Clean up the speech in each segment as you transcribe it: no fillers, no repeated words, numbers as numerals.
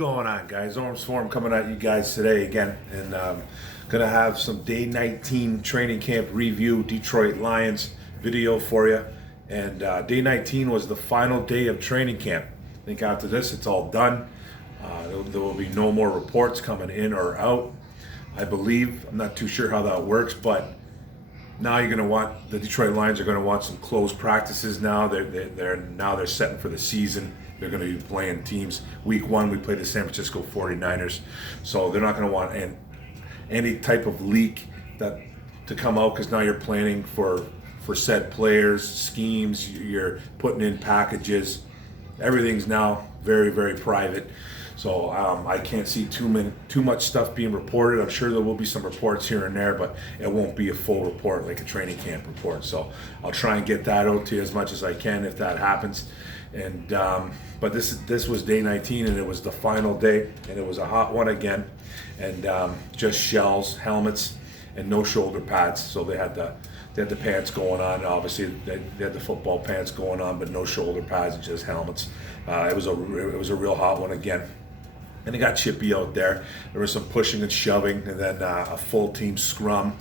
going on, guys? Orms Forum coming at you guys today again, and gonna have some day 19 training camp review, Detroit Lions video for you. And day 19 was the final day of training camp. I think after this, it's all done. There will be no more reports coming in or out, I believe. I'm not too sure how that works, but now the Detroit Lions are going to want some close practices now. They're setting for the season. They're going to be playing teams. Week 1, we played the San Francisco 49ers. So they're not going to want any type of leak to come out, because now you're planning for said players, schemes, you're putting in packages. Everything's now very, very private. So I can't see too much stuff being reported. I'm sure there will be some reports here and there, but it won't be a full report like a training camp report. So I'll try and get that out to you as much as I can if that happens. And but this was day 19, and it was the final day, and it was a hot one again, and just shells, helmets, and no shoulder pads. So they had the pants going on. Obviously, they had the football pants going on, but no shoulder pads, and just helmets. It was a real hot one again. And it got chippy out there. There was some pushing and shoving, and then a full team scrum.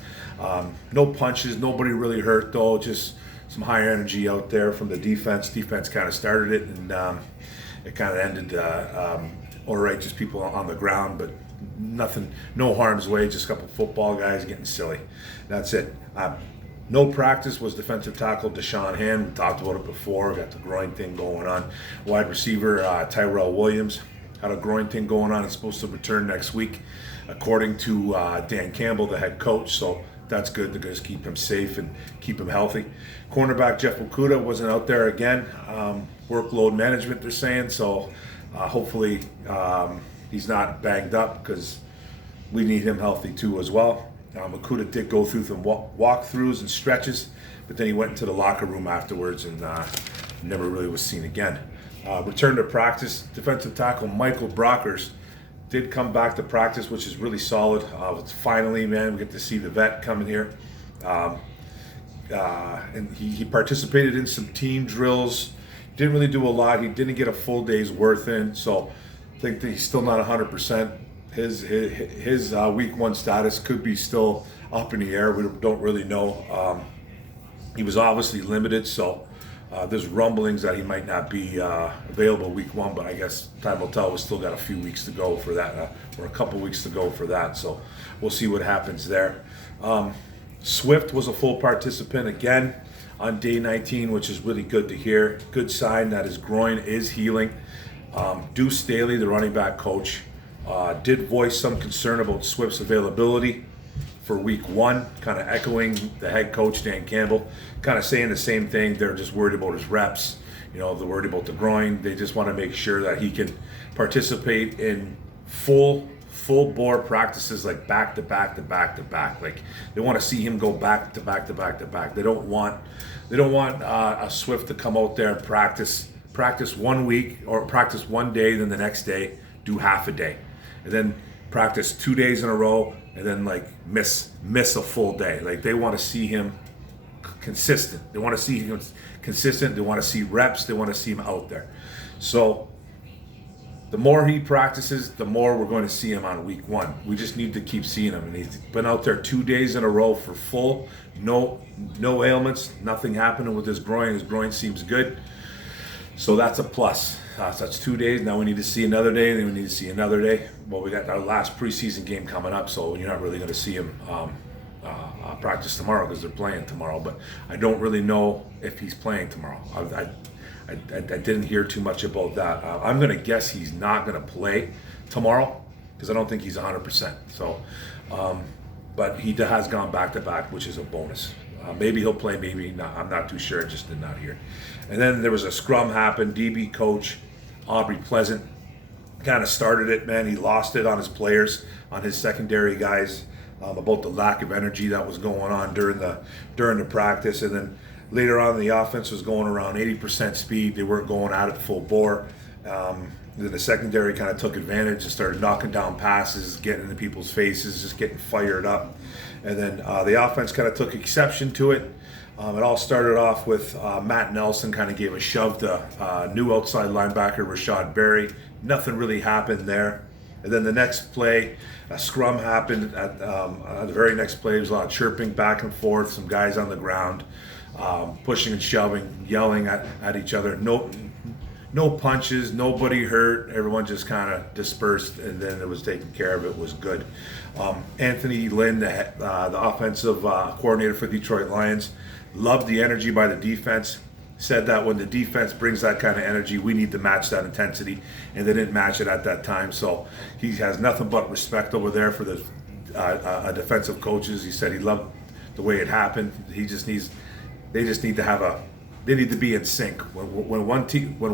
No punches, nobody really hurt though, just some high energy out there from the defense. Defense kind of started it, and it kind of ended all right, just people on the ground, but nothing, no harm's way, just a couple football guys getting silly. That's it. No practice was defensive tackle Deshaun Hand. We talked about it before. Got the groin thing going on. Wide receiver Tyrell Williams had a groin thing going on. He's supposed to return next week, according to Dan Campbell, the head coach. So that's good. They're going to keep him safe and keep him healthy. Cornerback Jeff Okudah wasn't out there again. Workload management, they're saying. So hopefully he's not banged up, because we need him healthy too as well. Okudah did go through some walkthroughs and stretches, but then he went into the locker room afterwards and never really was seen again. Return to practice, defensive tackle Michael Brockers did come back to practice, which is really solid. Finally, man, we get to see the vet coming here. And he participated in some team drills. Didn't really do a lot. He didn't get a full day's worth in, so I think that he's still not 100%. His week 1 status could be still up in the air. We don't really know. He was obviously limited, so there's rumblings that he might not be available week 1, but I guess time will tell. We've still got a few weeks to go for that, or a couple weeks to go for that, so we'll see what happens there. Swift was a full participant again on day 19, which is really good to hear. Good sign that his groin is healing. Deuce Staley, the running back coach, did voice some concern about Swift's availability for week 1, kind of echoing the head coach, Dan Campbell, kind of saying the same thing. They're just worried about his reps. They're worried about the groin. They just want to make sure that he can participate in full bore practices, like back to back to back to back. Like, they want to see him go back to back to back to back. They don't want a Swift to come out there and practice 1 week, or practice 1 day, then the next day do half a day, and then practice 2 days in a row, and then miss a full day. Like, they want to see him consistent. They want to see him consistent. They want to see reps. They want to see him out there. So the more he practices, the more we're going to see him on week 1. We just need to keep seeing him. And he's been out there 2 days in a row for full. No ailments. Nothing happening with his groin. His groin seems good. So that's a plus. So that's 2 days. Now we need to see another day, and then we need to see another day. Well, we got our last preseason game coming up, so you're not really going to see him practice tomorrow, because they're playing tomorrow. But I don't really know if he's playing tomorrow. I didn't hear too much about that. I'm going to guess he's not going to play tomorrow, because I don't think he's 100%. So, but he has gone back to back, which is a bonus. Maybe he'll play, maybe not. I'm not too sure. I just did not hear. And then there was a scrum happen. DB coach Aubrey Pleasant kind of started it, man. He lost it on his players, on his secondary guys, about the lack of energy that was going on during the practice. And then later on, the offense was going around 80% speed. They weren't going at it full bore. Then the secondary kind of took advantage and started knocking down passes, getting into people's faces, just getting fired up. And then the offense kind of took exception to it. It all started off with Matt Nelson kind of gave a shove to new outside linebacker Rashad Berry. Nothing really happened there. And then the next play, a scrum happened. At the very next play, there was a lot of chirping back and forth, some guys on the ground, pushing and shoving, yelling at each other. No punches, nobody hurt. Everyone just kind of dispersed, and then it was taken care of. It was good. Anthony Lynn, the offensive coordinator for Detroit Lions, loved the energy by the defense. Said that when the defense brings that kind of energy, we need to match that intensity, and they didn't match it at that time. So he has nothing but respect over there for the defensive coaches. He said he loved the way it happened. They just need to be in sync. When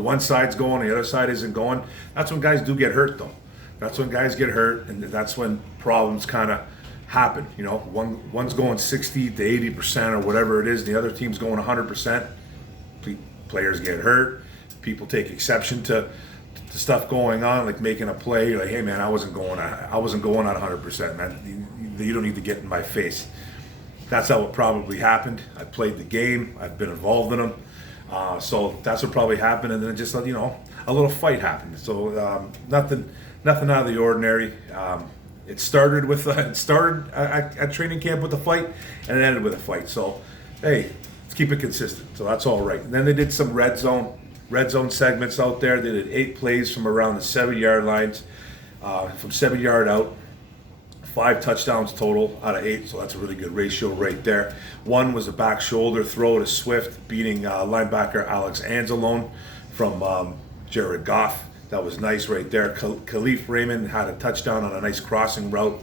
one side's going, the other side isn't going. That's when guys do get hurt, though. That's when guys get hurt, and that's when problems kind of happen. You know, one's going 60 to 80% or whatever it is, and the other team's going 100%. Players get hurt. People take exception to stuff going on, like making a play. You're like, hey man, I wasn't going at 100%, man. You don't need to get in my face. That's how it probably happened. I played the game. I've been involved in them. So that's what probably happened, and then just a little fight happened. So nothing out of the ordinary. It started at training camp with a fight, and it ended with a fight. So hey, let's keep it consistent. So that's all right. And then they did some red zone segments out there. They did 8 plays from around the 7-yard lines, from 7 yard out. 5 touchdowns total out of 8, so that's a really good ratio right there. One was a back shoulder throw to Swift, beating linebacker Alex Anzalone from Jared Goff. That was nice right there. Khalif Raymond had a touchdown on a nice crossing route.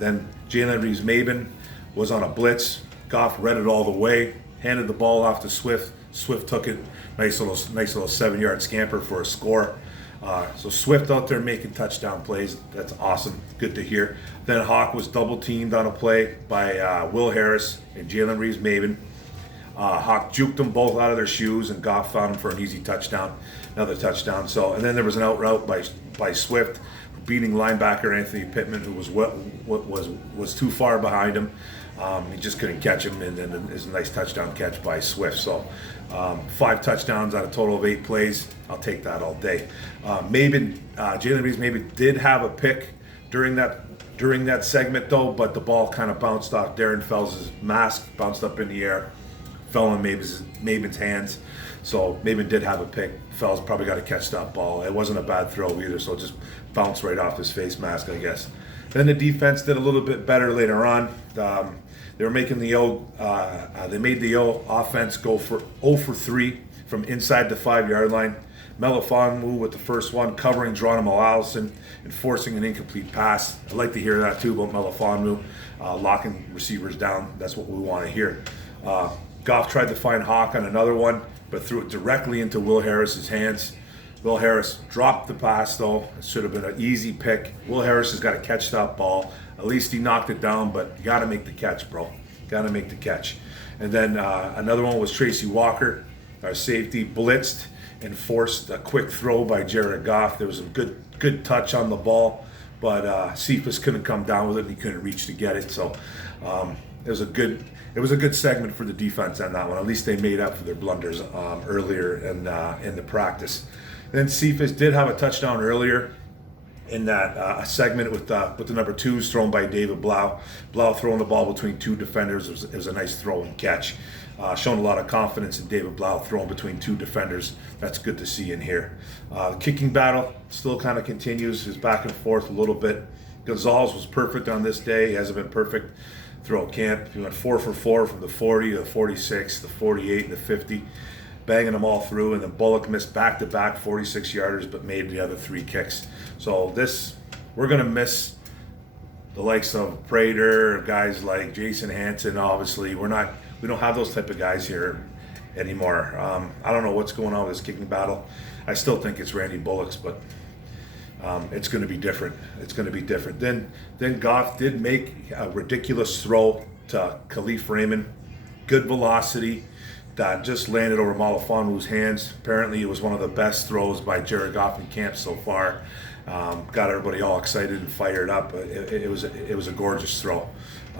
Then Jalen Reeves-Maybin was on a blitz. Goff read it all the way, handed the ball off to Swift. Swift took it. Nice little 7-yard scamper for a score. So Swift out there making touchdown plays. That's awesome. Good to hear. Then Hawk was double teamed on a play by Will Harris and Jalen Reeves-Maybin. Hawk juked them both out of their shoes, and Goff found him for an easy touchdown. Another touchdown. So, and then there was an out route by Swift, beating linebacker Anthony Pittman, who was too far behind him. He just couldn't catch him, and then there's a nice touchdown catch by Swift. So 5 touchdowns out of a total of 8 plays. I'll take that all day. Jalen Reeves-Maybin did have a pick during that segment though, but the ball kind of bounced off Darren Fells' mask, bounced up in the air, fell in Maybin's hands. So Maybin did have a pick. Fells probably got to catch that ball. It wasn't a bad throw either, so it just bounced right off his face mask, I guess. Then the defense did a little bit better later on. They were making they made the offense go for 0 for 3 from inside the 5-yard line. Melifonwu with the first one, covering Geronimo Allison and forcing an incomplete pass. I'd like to hear that too about Melifonwu, locking receivers down. That's what we want to hear. Goff tried to find Hawk on another one, but threw it directly into Will Harris's hands. Will Harris dropped the pass though. It should have been an easy pick. Will Harris has got to catch that ball. At least he knocked it down, but you got to make the catch, bro. Got to make the catch. And then another one was Tracy Walker, our safety, blitzed and forced a quick throw by Jared Goff. There was a good touch on the ball, but Cephas couldn't come down with it. He couldn't reach to get it. So it was a good segment for the defense on that one. At least they made up for their blunders earlier in the practice. Then Cephas did have a touchdown earlier in that segment with the number 2s thrown by David Blau. Blau throwing the ball between 2 defenders. It was a nice throw and catch. Showing a lot of confidence in David Blau throwing between 2 defenders. That's good to see in here. The kicking battle still kind of continues. It's back and forth a little bit. Gonzalez was perfect on this day. He hasn't been perfect throughout camp. He went 4 for 4 from the 40 to the 46, the 48, and the 50. Banging them all through, and then Bullock missed back-to-back 46-yarders, but made the other 3 kicks. So we're going to miss the likes of Prater, guys like Jason Hanson. Obviously, we don't have those type of guys here anymore. I don't know what's going on with this kicking battle. I still think it's Randy Bullock's, but it's going to be different. It's going to be different. Then Goff did make a ridiculous throw to Khalif Raymond. Good velocity. That just landed over Melifonwu's hands. Apparently, it was one of the best throws by Jared Goff in camp so far. Got everybody all excited and fired up. It was a gorgeous throw.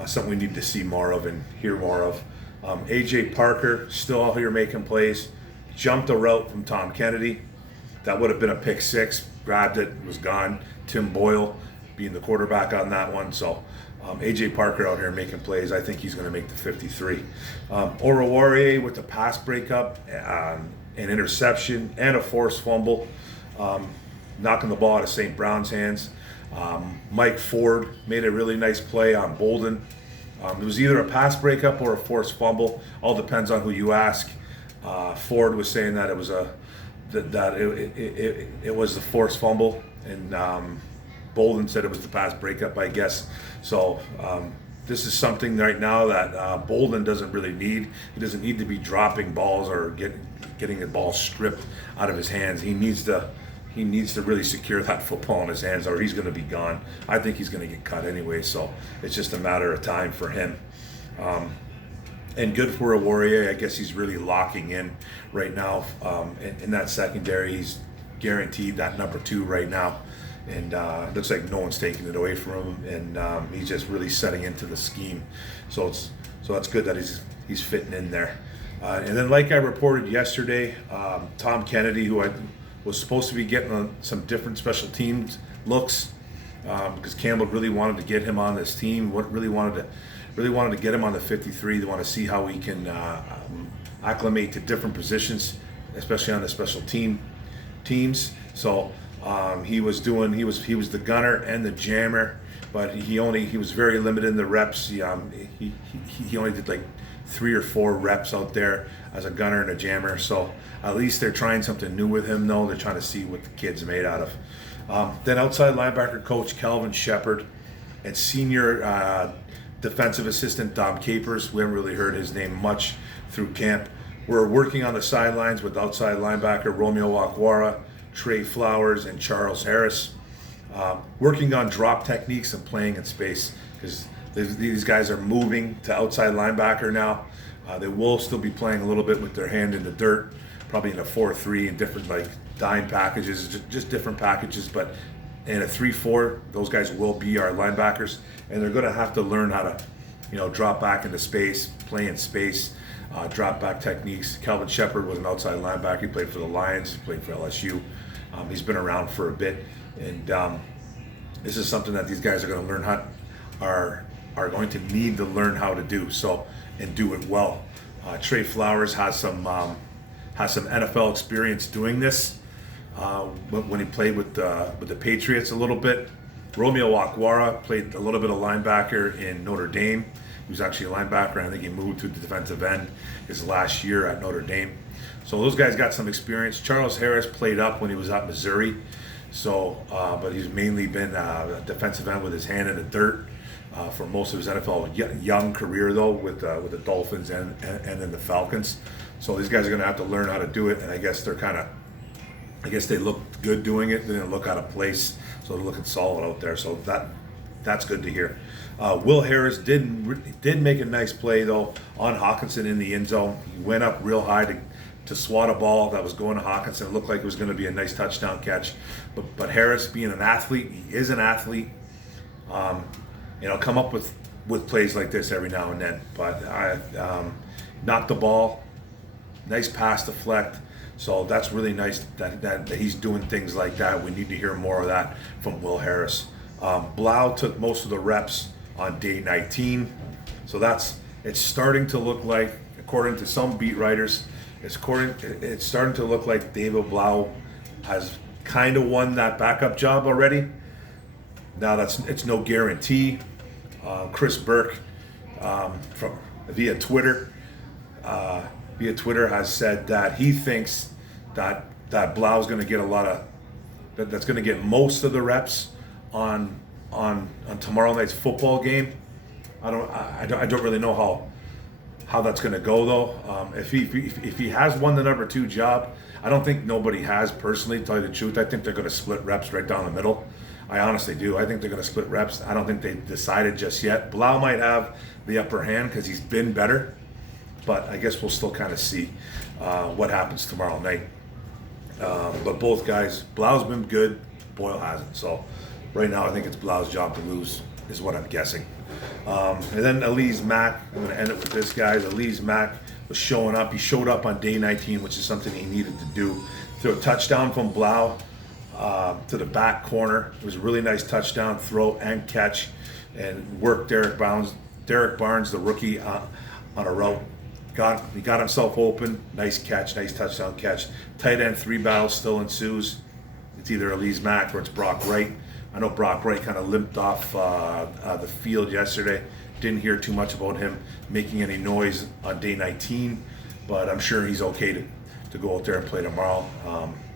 Something we need to see more of and hear more of. AJ Parker still out here making plays. Jumped a route from Tom Kennedy. That would have been a pick six. Grabbed it, was gone. Tim Boyle being the quarterback on that one. So AJ Parker out here making plays. I think he's going to make the 53. Oruwariye with the pass breakup, an interception, and a forced fumble. Knocking the ball out of St. Brown's hands. Mike Ford made a really nice play on Bolden. It was either a pass breakup or a forced fumble. All depends on who you ask. Ford was saying that it was it was the forced fumble, and Bolden said it was the pass breakup, I guess. So this is something right now that Bolden doesn't really need. He doesn't need to be dropping balls or getting the ball stripped out of his hands. He needs to really secure that football in his hands, or he's going to be gone. I think he's going to get cut anyway, so it's just a matter of time for him. And good for Oruwariye. I guess he's really locking in right now in that secondary. He's guaranteed that number 2 right now, and it looks like no one's taking it away from him. And he's just really setting into the scheme. So that's good that he's fitting in there. And then, like I reported yesterday, Tom Kennedy, who I was supposed to be getting some different special teams looks, because Campbell really wanted to get him on this team. Really wanted to get him on the 53. They want to see how he can acclimate to different positions, especially on the special teams. So he was the gunner and the jammer, but he was very limited in the reps. He only did like 3 or 4 reps out there as a gunner and a jammer. So at least they're trying something new with him, though. They're trying to see what the kid's made out of. Then outside linebacker coach Calvin Shepard and senior defensive assistant Dom Capers. We haven't really heard his name much through camp. We're working on the sidelines with outside linebacker Romeo Akwara, Trey Flowers, and Charles Harris. Working on drop techniques and playing in space, because these guys are moving to outside linebacker now. They will still be playing a little bit with their hand in the dirt, probably in a 4-3 and different like dime packages, just different packages. But in a 3-4, those guys will be our linebackers, and they're going to have to learn how to, drop back into space, play in space, drop back techniques. Calvin Shepard was an outside linebacker. He played for the Lions. He played for LSU. He's been around for a bit, and this is something that these guys are going to learn are going to need to learn how to do so, and do it well. Trey Flowers has some NFL experience doing this when he played with the Patriots a little bit. Romeo Akwara played a little bit of linebacker in Notre Dame. He was actually a linebacker, and I think he moved to the defensive end his last year at Notre Dame. So those guys got some experience. Charles Harris played up when he was at Missouri, but he's mainly been a defensive end with his hand in the dirt for most of his NFL young career, though, with the Dolphins and then the Falcons. So these guys are going to have to learn how to do it, and I guess they look good doing it. They didn't look out of place, so they're looking solid out there. So that's good to hear. Will Harris did make a nice play, though, on Hawkinson in the end zone. He went up real high to swat a ball that was going to Hawkinson. It looked like it was going to be a nice touchdown catch. But Harris, being an athlete, he is an athlete. Come up with plays like this every now and then. But I knocked the ball, nice pass deflect. So that's really nice that he's doing things like that. We need to hear more of that from Will Harris. Blau took most of the reps on day 19. So it's starting to look like, according to some beat writers, it's starting to look like David Blau has kind of won that backup job already. Now it's no guarantee. Chris Burke via Twitter has said that he thinks that Blau's going to get that's going to get most of the reps on tomorrow night's football game. I don't really know how that's going to go, though. If he has won the number 2 job, I don't think nobody has, personally, to tell you the truth. I think they're going to split reps right down the middle. I honestly do. I think they're going to split reps. I don't think they've decided just yet. Blau might have the upper hand because he's been better, but I guess we'll still kind of see what happens tomorrow night. But both guys, Blau's been good, Boyle hasn't. So right now I think it's Blau's job to lose is what I'm guessing. And then Elise Mack, I'm going to end it with this, guys. Elise Mack was showing up. He showed up on day 19, which is something he needed to do. Threw a touchdown from Blau to the back corner. It was a really nice touchdown throw and catch, and worked Derek Barnes, the rookie, on a route. He got himself open. Nice catch, nice touchdown catch. Tight end 3 battle still ensues. It's either Elise Mack or it's Brock Wright. I know Brock Wright kind of limped off the field yesterday. Didn't hear too much about him making any noise on day 19, but I'm sure he's okay to go out there and play tomorrow.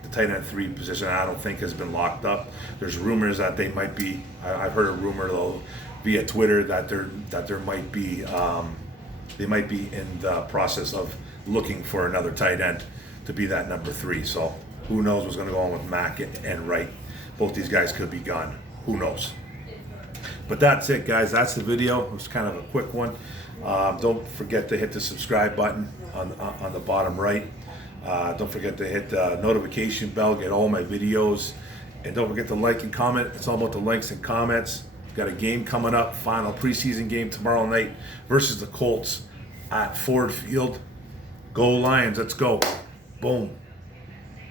The tight end 3 position I don't think has been locked up. There's rumors that they might be. I've heard a rumor though via Twitter that there might be. They might be in the process of looking for another tight end to be that number 3. So who knows what's going to go on with Mack and Wright. Both these guys could be gone. Who knows? But that's it, guys. That's the video. It was kind of a quick one. Don't forget to hit the subscribe button on the bottom right. Don't forget to hit the notification bell, get all my videos. And don't forget to like and comment. It's all about the likes and comments. Got a game coming up, final preseason game tomorrow night versus the Colts at Ford Field. Go Lions, let's go. Boom.